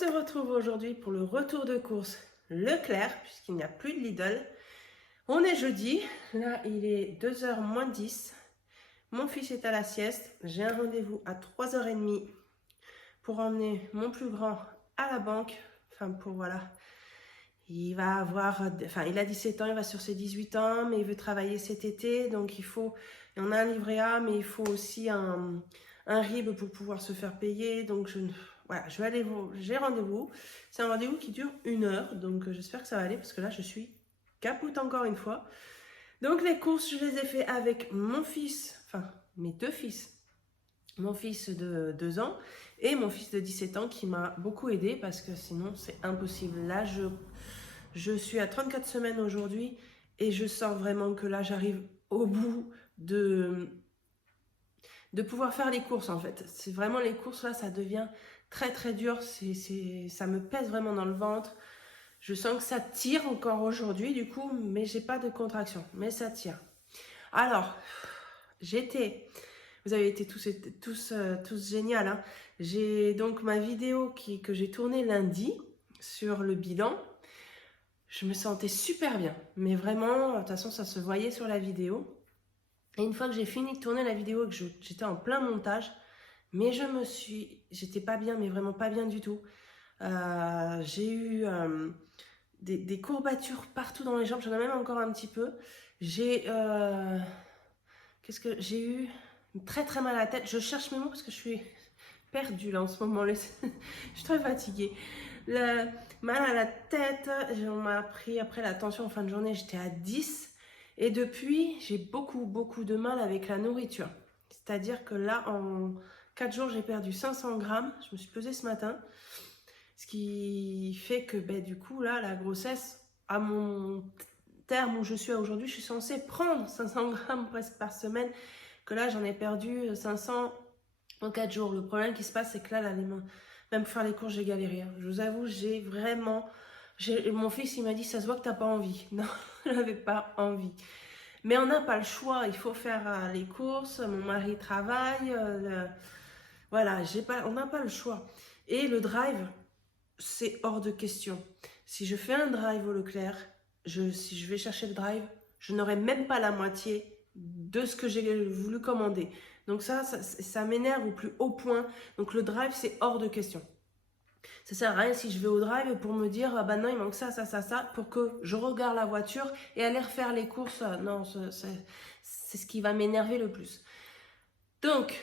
se retrouve aujourd'hui pour le retour de course Leclerc, puisqu'il n'y a plus de Lidl. On est jeudi, là il est 2h moins 10. Mon fils est à la sieste, j'ai un rendez-vous à 3h30 pour emmener mon plus grand à la banque. Il va avoir, il a 17 ans, il va sur ses 18 ans, mais il veut travailler cet été, donc on a un livret A, mais il faut aussi un RIB pour pouvoir se faire payer, donc j'ai rendez-vous. C'est un rendez-vous qui dure 1 heure, donc j'espère que ça va aller, parce que là je suis capoute encore une fois. Donc les courses, je les ai fait avec mon fils, mes deux fils. Mon fils de 2 ans et mon fils de 17 ans qui m'a beaucoup aidé parce que sinon c'est impossible. Là, je suis à 34 semaines aujourd'hui et je sens vraiment que là, j'arrive au bout de pouvoir faire les courses en fait. C'est vraiment les courses là, ça devient très très dur. Ça me pèse vraiment dans le ventre. Je sens que ça tire encore aujourd'hui du coup, mais j'ai pas de contraction, mais ça tire. Alors, vous avez été tous génial. Hein. J'ai donc ma vidéo que j'ai tournée lundi sur le bilan. Je me sentais super bien, mais vraiment, de toute façon, ça se voyait sur la vidéo. Et une fois que j'ai fini de tourner la vidéo et que j'étais en plein montage, mais j'étais pas bien, mais vraiment pas bien du tout. J'ai eu des courbatures partout dans les jambes, j'en ai même encore un petit peu. J'ai eu très très mal à la tête. Je cherche mes mots parce que je suis perdue là en ce moment. Je suis très fatiguée. Mal à la tête, on m'a pris après la tension en fin de journée, j'étais à 10. Et depuis, j'ai beaucoup de mal avec la nourriture. C'est-à-dire que là, en 4 jours, j'ai perdu 500 grammes. Je me suis pesée ce matin. Ce qui fait que du coup, là, la grossesse, à mon terme où je suis aujourd'hui, je suis censée prendre 500 grammes presque par semaine. Que là, j'en ai perdu 500 en 4 jours. Le problème qui se passe, c'est que là, même pour faire les courses, j'ai galéré. Je vous avoue, mon fils, il m'a dit, ça se voit que t'as pas envie. Non, je n'avais pas envie. Mais on n'a pas le choix, il faut faire les courses, mon mari travaille, on n'a pas le choix. Et le drive, c'est hors de question. Si je fais un drive au Leclerc, si je vais chercher le drive, je n'aurai même pas la moitié de ce que j'ai voulu commander. Donc ça m'énerve au plus haut point. Donc le drive, c'est hors de question. Ça sert à rien si je vais au drive pour me dire ah non, il manque ça, pour que je regarde la voiture et aller refaire les courses. Non, c'est ce qui va m'énerver le plus. Donc,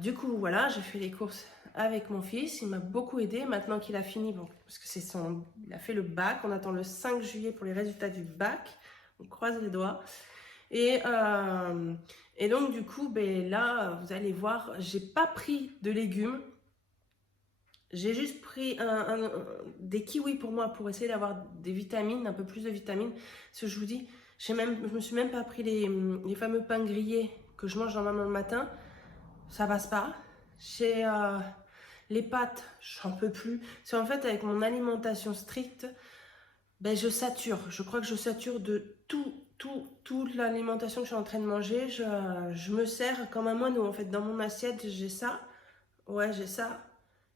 du coup, voilà, j'ai fait les courses avec mon fils. Il m'a beaucoup aidé. Maintenant qu'il a fini, parce que il a fait le bac. On attend le 5 juillet pour les résultats du bac. On croise les doigts. Et donc, du coup, là, vous allez voir, j'ai pas pris de légumes. J'ai juste pris des kiwis pour moi pour essayer d'avoir des vitamines, un peu plus de vitamines. Parce que je vous dis, je me suis même pas pris les fameux pains grillés que je mange normalement le matin. Ça passe pas. J'ai les pâtes, j'en peux plus. C'est en fait avec mon alimentation stricte, je sature. Je crois que je sature de toute l'alimentation que je suis en train de manger. Je me sers comme un moineau. En fait, dans mon assiette, j'ai ça. Ouais, j'ai ça.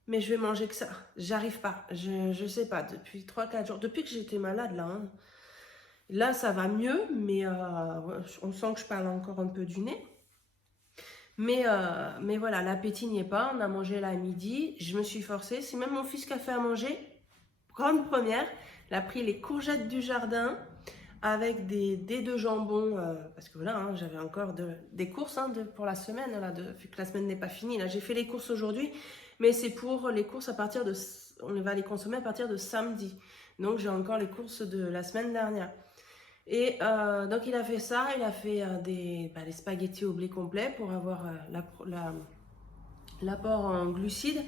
Mais je vais manger que ça. J'arrive pas. Je sais pas. Depuis 3-4 jours. Depuis que j'étais malade, là. Hein. Là, ça va mieux. Mais on sent que je parle encore un peu du nez. Mais voilà, l'appétit n'y est pas. On a mangé là à midi. Je me suis forcée. C'est même mon fils qui a fait à manger. Grande première. Il a pris les courgettes du jardin avec des dés de jambon. Parce que voilà, hein, j'avais encore des courses pour la semaine. Là, vu que la semaine n'est pas finie. Là, j'ai fait les courses aujourd'hui. Mais c'est pour les courses on va les consommer à partir de samedi. Donc, j'ai encore les courses de la semaine dernière. Et donc, il a fait ça. Il a fait des spaghettis au blé complet pour avoir l'apport en glucides.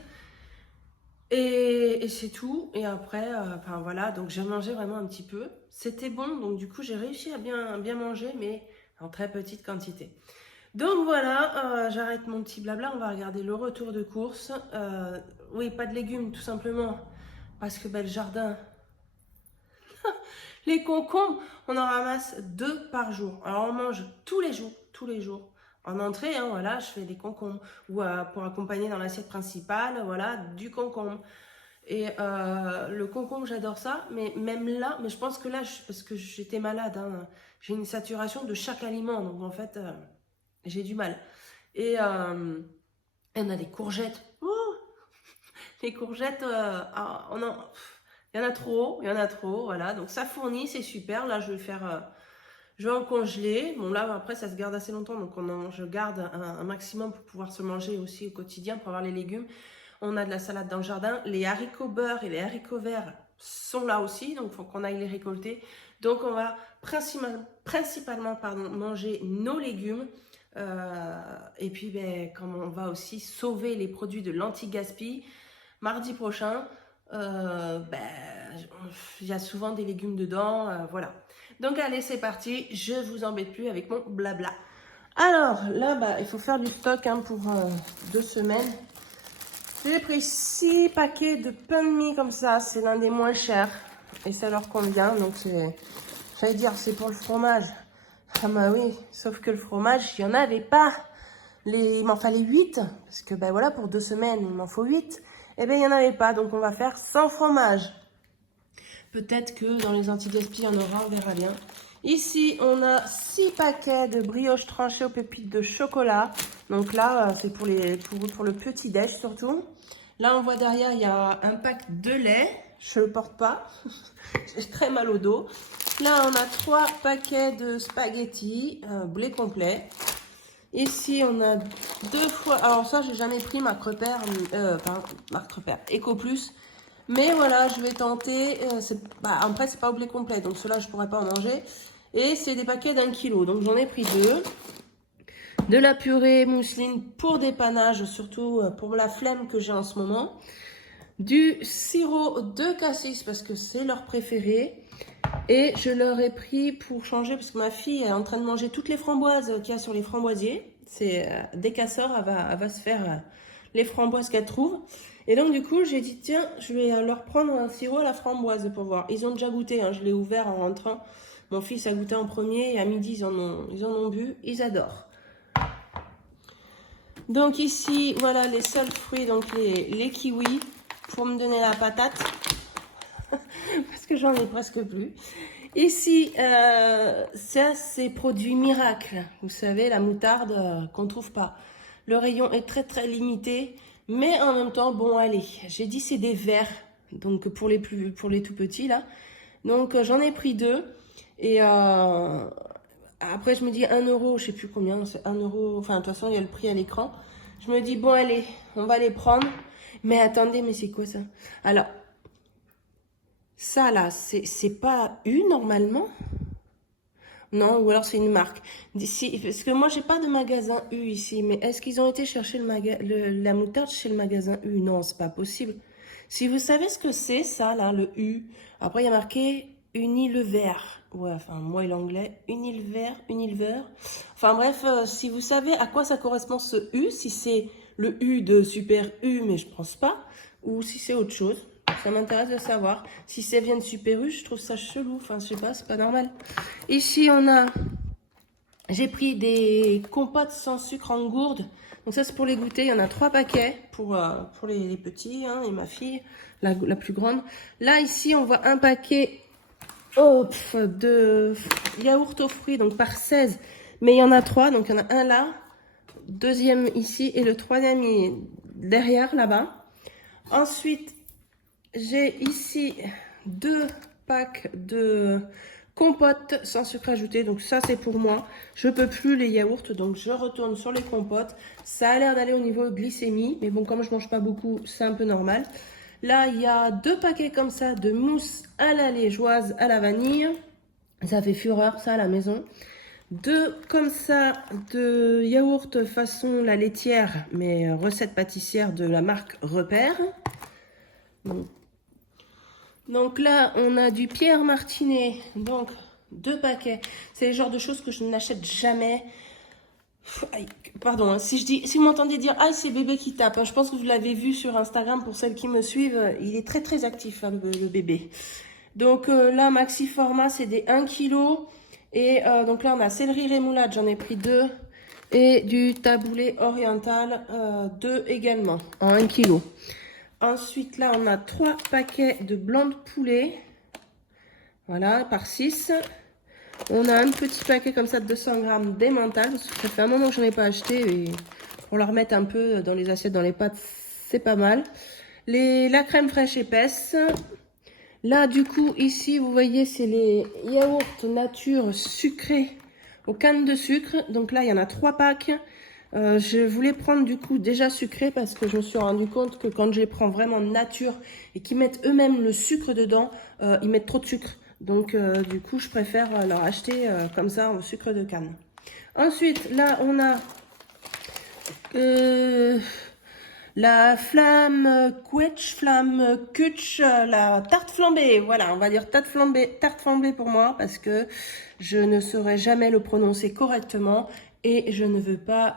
Et c'est tout. Et après, voilà. Donc, j'ai mangé vraiment un petit peu. C'était bon. Donc, du coup, j'ai réussi à bien manger, mais en très petite quantité. Donc voilà, j'arrête mon petit blabla, on va regarder le retour de course. Oui, pas de légumes tout simplement, parce que le jardin, les concombres, on en ramasse 2 par jour. Alors on mange tous les jours, En entrée, hein, voilà, je fais des concombres. Ou pour accompagner dans l'assiette principale, voilà, du concombre. Et le concombre, j'adore ça. Mais même là, mais je pense que là, parce que j'étais malade, hein, j'ai une saturation de chaque aliment. Donc en fait, j'ai du mal. Et on a des courgettes. Oh, les courgettes, il y en a trop, il y en a trop. Voilà, donc ça fournit, c'est super. Là, je vais faire... je vais en congeler. Bon, là, après, ça se garde assez longtemps. Donc, je garde un maximum pour pouvoir se manger aussi au quotidien, pour avoir les légumes. On a de la salade dans le jardin. Les haricots beurre et les haricots verts sont là aussi. Donc, il faut qu'on aille les récolter. Donc, on va principalement manger nos légumes. Et puis, ben, comme on va aussi sauver les produits de l'anti-gaspi, mardi prochain, ben, il y a souvent des légumes dedans. Voilà. Donc allez, c'est parti, je vous embête plus avec mon blabla. Alors là, bah, il faut faire du stock hein, pour 2 semaines. J'ai pris 6 paquets de pain de mie comme ça, c'est l'un des moins chers. Et ça leur convient, donc j'allais dire, c'est pour le fromage. Ah bah oui, sauf que le fromage, il n'y en avait pas. Il m'en fallait 8, parce que ben voilà, pour 2 semaines, il m'en faut 8. Et bien, il n'y en avait pas, donc on va faire sans fromage. Peut-être que dans les anti-gaspi, il y en aura, on verra bien. Ici, on a 6 paquets de brioches tranchées aux pépites de chocolat. Donc là, c'est pour le petit-déj surtout. Là, on voit derrière, il y a un pack de lait. Je ne le porte pas. J'ai très mal au dos. Là, on a 3 paquets de spaghettis, blé complet. Ici, on a 2 fois... Alors ça, j'ai jamais pris marque repère, Eco Plus. Mais voilà, je vais tenter. Après, c'est pas au blé complet, donc cela je pourrais pas en manger. Et c'est des paquets d'1 kilo, donc j'en ai pris 2. De la purée mousseline pour dépannage, surtout pour la flemme que j'ai en ce moment. Du sirop de cassis, parce que c'est leur préféré. Et je leur ai pris pour changer, parce que ma fille est en train de manger toutes les framboises qu'il y a sur les framboisiers. C'est dès qu'elle sort, elle va se faire les framboises qu'elle trouve. Et donc du coup, j'ai dit tiens, je vais leur prendre un sirop à la framboise pour voir. Ils ont déjà goûté, hein, je l'ai ouvert en rentrant. Mon fils a goûté en premier et à midi, ils en ont bu. Ils adorent. Donc ici, voilà les seuls fruits, donc les kiwis, pour me donner la patate. Parce que j'en ai presque plus. Ici, ça c'est produit miracle. Vous savez, la moutarde qu'on ne trouve pas. Le rayon est très très limité. Mais en même temps, bon allez, j'ai dit c'est des verts. Donc pour les tout petits là. Donc j'en ai pris 2. Et après je me dis 1 euro, je sais plus combien, c'est 1 euro. Enfin de toute façon il y a le prix à l'écran. Je me dis bon allez, on va les prendre. Mais attendez, mais c'est quoi ça? Alors... ça là, c'est pas U normalement? Non, ou alors c'est une marque. D'ici, parce que moi j'ai pas de magasin U ici, mais est-ce qu'ils ont été chercher la moutarde chez le magasin U? Non, c'est pas possible. Si vous savez ce que c'est ça là, le U, après il y a marqué Unilever. Ouais, enfin moi et l'anglais, Unilever. Enfin bref, si vous savez à quoi ça correspond ce U, si c'est le U de Super U, mais je pense pas, ou si c'est autre chose. Ça m'intéresse de savoir. Si ça vient de Super U, je trouve ça chelou. Enfin, je sais pas, c'est pas normal. Ici, j'ai pris des compotes sans sucre en gourde. Donc ça, c'est pour les goûter. Il y en a 3 paquets pour les petits hein, et ma fille, la plus grande. Là, ici, on voit un paquet de yaourt aux fruits, donc par 16. Mais il y en a 3, donc il y en a un là, deuxième ici et le troisième est derrière, là-bas. Ensuite, j'ai ici 2 packs de compotes sans sucre ajouté. Donc ça, c'est pour moi. Je peux plus les yaourts, donc je retourne sur les compotes. Ça a l'air d'aller au niveau glycémie. Mais bon, comme je mange pas beaucoup, c'est un peu normal. Là, il y a 2 paquets comme ça de mousse à la liégeoise à la vanille. Ça fait fureur, ça, à la maison. 2 comme ça de yaourt façon la laitière, mais recette pâtissière de la marque Repère. Donc là, on a du Pierre Martinet, donc 2 paquets. C'est le genre de choses que je n'achète jamais. Pardon, hein, si vous m'entendez dire « Ah, c'est bébé qui tape hein, », je pense que vous l'avez vu sur Instagram, pour celles qui me suivent, il est très très actif hein, le bébé. Donc là, maxi format, c'est des 1 kg. Et donc là, on a céleri rémoulade, j'en ai pris 2. Et du taboulé oriental, 2 également, en 1 kg. Ensuite, là, on a 3 paquets de blanc de poulet. Voilà, par 6. On a un petit paquet comme ça de 200 grammes d'emmental. Parce que ça fait un moment que je n'en ai pas acheté. Et pour leur mettre un peu dans les assiettes, dans les pâtes, c'est pas mal. La crème fraîche épaisse. Là, du coup, ici, vous voyez, c'est les yaourts nature sucrés aux cannes de sucre. Donc là, il y en a 3 packs. Je voulais prendre du coup déjà sucré parce que je me suis rendu compte que quand je les prends vraiment nature et qu'ils mettent eux-mêmes le sucre dedans, ils mettent trop de sucre. Donc du coup, je préfère leur acheter comme ça au sucre de canne. Ensuite, là, on a la flamme kutch, la tarte flambée. Voilà, on va dire tarte flambée pour moi parce que je ne saurais jamais le prononcer correctement et je ne veux pas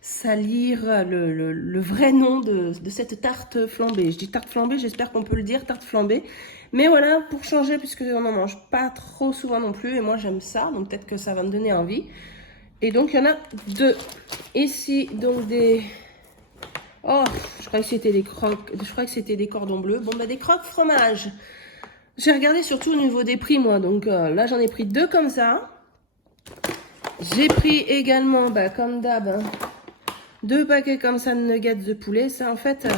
salir le vrai nom de cette tarte flambée. Je dis tarte flambée, j'espère qu'on peut le dire, tarte flambée. Mais voilà, pour changer, puisque on n'en mange pas trop souvent non plus et moi j'aime ça, donc peut-être que ça va me donner envie. Et donc, il y en a 2. Ici, donc des... Oh, je crois que c'était des croques. Je crois que c'était des cordons bleus. Bon, bah, des croques fromage. J'ai regardé surtout au niveau des prix, moi. Donc, là, j'en ai pris 2 comme ça. J'ai pris également, bah, comme d'hab, hein, 2 paquets comme ça de nuggets de poulet. Ça, en fait,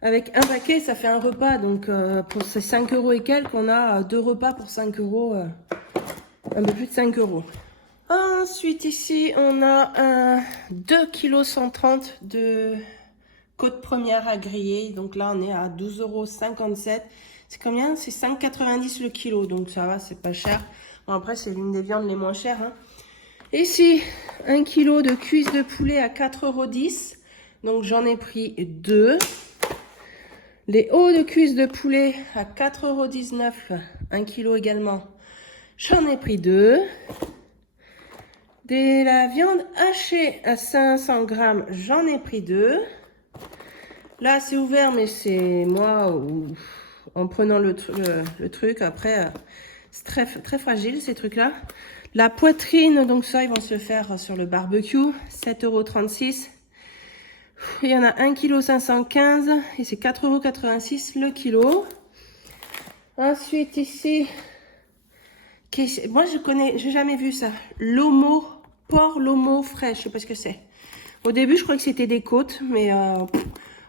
avec un paquet, ça fait un repas. Donc, pour ces 5 € et quelques, on a 2 repas pour 5 €. Un peu plus de 5 €. Ensuite, ici, on a un 2,130 kg de côte première à griller. Donc là, on est à 12,57 €. C'est combien? C'est 5,90 € le kilo. Donc ça va, c'est pas cher. Bon, après, c'est l'une des viandes les moins chères, hein. Ici, 1 kg de cuisses de poulet à 4,10 €. Donc j'en ai pris 2. Les hauts de cuisses de poulet à 4,19 €. 1 kg également. J'en ai pris 2. De la viande hachée à 500 grammes, j'en ai pris 2. Là, c'est ouvert, mais c'est moi en prenant le truc. Après, c'est très fragile, ces trucs-là. La poitrine, donc ça, ils vont se faire sur le barbecue. 7,36 €. Il y en a 1,515 kg et c'est 4,86 € le kilo. Ensuite, ici, moi, j'ai jamais vu ça. L'homo. Porc lomo frais, je sais pas ce que c'est. Au début, je crois que c'était des côtes, mais on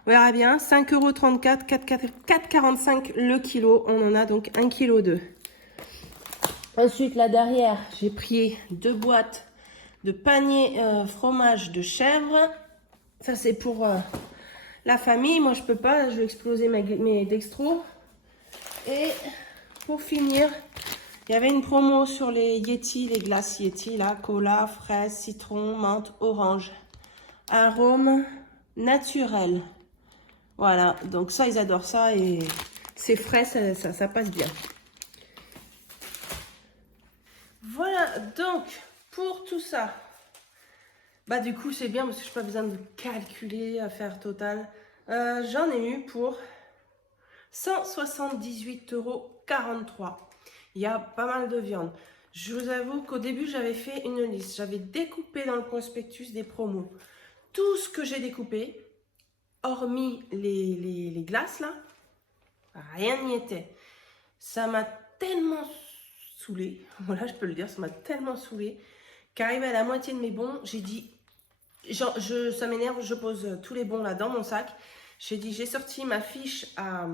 verra bien. 5,34 €, 4,45 € le kilo. On en a donc 1,2 kg. Ensuite, là derrière, j'ai pris 2 boîtes de panier fromage de chèvre. Ça, c'est pour la famille. Moi, je peux pas. Je vais exploser mes dextros. Et pour finir, il y avait une promo sur les Yeti, les glaces Yeti, là, cola, fraise, citron, menthe, orange. Arôme naturel. Voilà, donc ça, ils adorent ça et c'est frais, ça passe bien. Voilà, donc, pour tout ça, bah du coup, c'est bien parce que je n'ai pas besoin de calculer, à faire total. J'en ai eu pour 178,43 €. Il y a pas mal de viande. Je vous avoue qu'au début, j'avais fait une liste. J'avais découpé dans le prospectus des promos. Tout ce que j'ai découpé, hormis les glaces, là, rien n'y était. Ça m'a tellement saoulée, voilà, je peux le dire, ça m'a tellement saoulée, qu'arrivé à la moitié de mes bons, j'ai dit, ça m'énerve, je pose tous les bons là dans mon sac. J'ai dit, j'ai sorti ma fiche à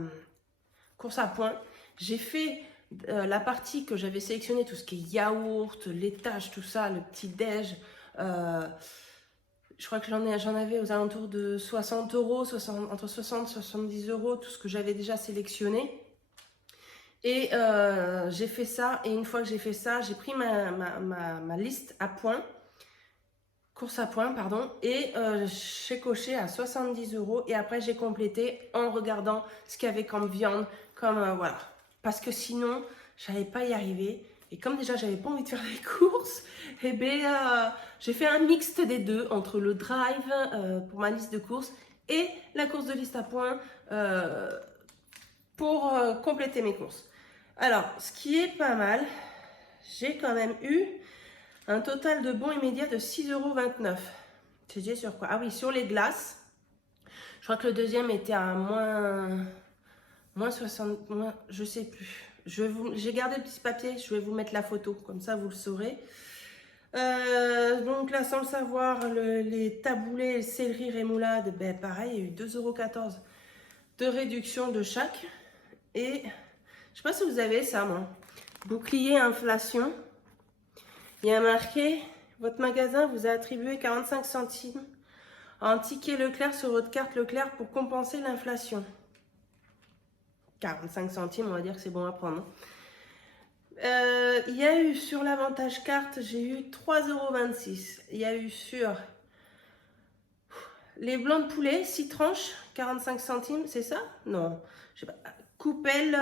course à point. J'ai fait la partie que j'avais sélectionnée, tout ce qui est yaourt, laitage, tout ça, le petit déj. Je crois que j'en avais aux alentours de 60 €, entre 60 et 70 €, tout ce que j'avais déjà sélectionné. Et j'ai fait ça. Et une fois que j'ai fait ça, j'ai pris ma liste à points. Course à points, pardon, et j'ai coché à 70 € et après j'ai complété en regardant ce qu'il y avait comme viande, comme voilà. Parce que sinon, j'allais pas y arriver. Et comme déjà, j'avais pas envie de faire des courses, et ben, j'ai fait un mixte des deux entre le drive pour ma liste de courses et la course de liste à points pour compléter mes courses. Alors, ce qui est pas mal, j'ai quand même eu Un total de bons immédiats de 6,29 €. C'est sur quoi? Ah oui, sur les glaces. Je crois que le deuxième était à moins 60, je sais plus. J'ai gardé le petit papier, je vais vous mettre la photo, comme ça vous le saurez. Donc là, sans le savoir, les taboulés, le céleri, rémoulade, ben pareil, il y a eu 2,14 € de réduction de chaque. Et je sais pas si vous avez ça, moi. Bouclier inflation. Il y a marqué, votre magasin vous a attribué 45 centimes en ticket Leclerc sur votre carte Leclerc pour compenser l'inflation. 45 centimes, on va dire que c'est bon à prendre. Il y a eu sur l'avantage carte, j'ai eu 3,26 €. Il y a eu sur les blancs de poulet, 6 tranches, 45 centimes, c'est ça? Non, je sais pas. Coupelle,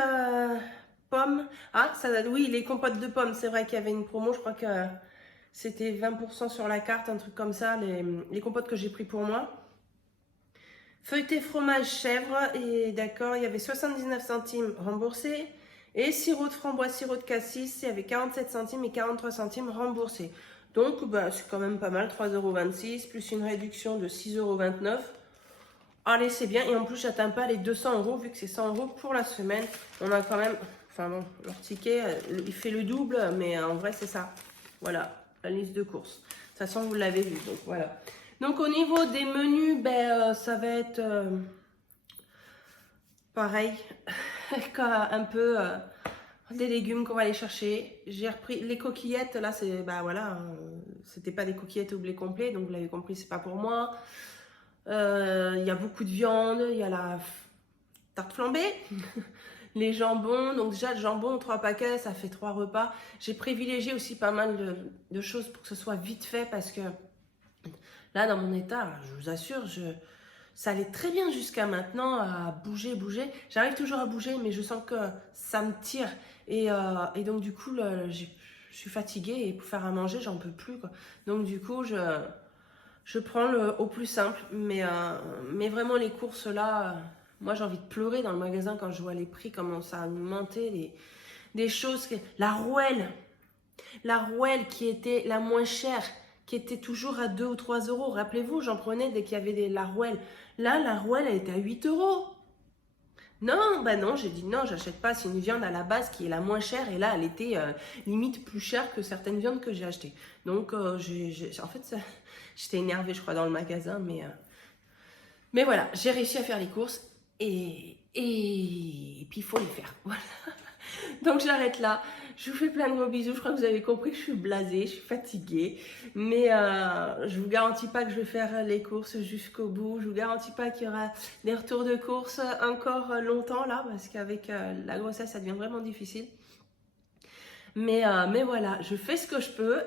pommes. Ah, ça, oui, les compotes de pommes, c'est vrai qu'il y avait une promo, je crois que c'était 20% sur la carte, un truc comme ça, les compotes que j'ai pris pour moi. Feuilleté fromage chèvre, et d'accord, il y avait 79 centimes remboursés. Et sirop de framboise, sirop de cassis, il y avait 47 centimes et 43 centimes remboursés. Donc, bah, c'est quand même pas mal, 3,26 € plus une réduction de 6,29 €. Allez, c'est bien. Et en plus, j'atteins pas les 200 € vu que c'est 100 € pour la semaine. On a quand même, enfin bon, leur ticket, il fait le double, mais en vrai, c'est ça. Voilà, la liste de courses. De toute façon, vous l'avez vu, donc voilà. Donc, au niveau des menus, ben, ça va être pareil, un peu des légumes qu'on va aller chercher. J'ai repris les coquillettes, là, c'est, bah voilà, c'était pas des coquillettes au blé complet, donc vous l'avez compris, c'est pas pour moi. Il y a beaucoup de viande, il y a la tarte flambée, les jambons, donc déjà le jambon, 3 paquets, ça fait 3 repas. J'ai privilégié aussi pas mal de choses pour que ce soit vite fait parce que là, dans mon état, je vous assure, ça allait très bien jusqu'à maintenant à bouger. J'arrive toujours à bouger, mais je sens que ça me tire. Et donc, du coup, je suis fatiguée et pour faire à manger, j'en peux plus, quoi. Donc, du coup, je prends au plus simple. Mais vraiment, les courses là, moi, j'ai envie de pleurer dans le magasin quand je vois les prix commencer à augmenter. Des choses. La rouelle qui était la moins chère, qui était toujours à 2 ou 3 €. Rappelez-vous, j'en prenais dès qu'il y avait la rouelle. Là, la rouelle, elle était à 8 €. Non, bah non, j'ai dit non, j'achète pas. C'est une viande à la base qui est la moins chère. Et là, elle était limite plus chère que certaines viandes que j'ai achetées. Donc, en fait, j'étais énervée, je crois, dans le magasin. Mais voilà, j'ai réussi à faire les courses. Et puis, il faut les faire. Voilà. Donc j'arrête là. Je vous fais plein de gros bisous. Je crois que vous avez compris que je suis blasée, je suis fatiguée. Mais je vous garantis pas que je vais faire les courses jusqu'au bout. Je vous garantis pas qu'il y aura des retours de courses encore longtemps là, parce qu'avec la grossesse, ça devient vraiment difficile. Mais voilà, je fais ce que je peux.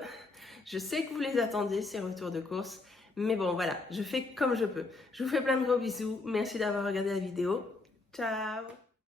Je sais que vous les attendez, ces retours de courses. Mais bon, voilà, je fais comme je peux. Je vous fais plein de gros bisous. Merci d'avoir regardé la vidéo. Ciao!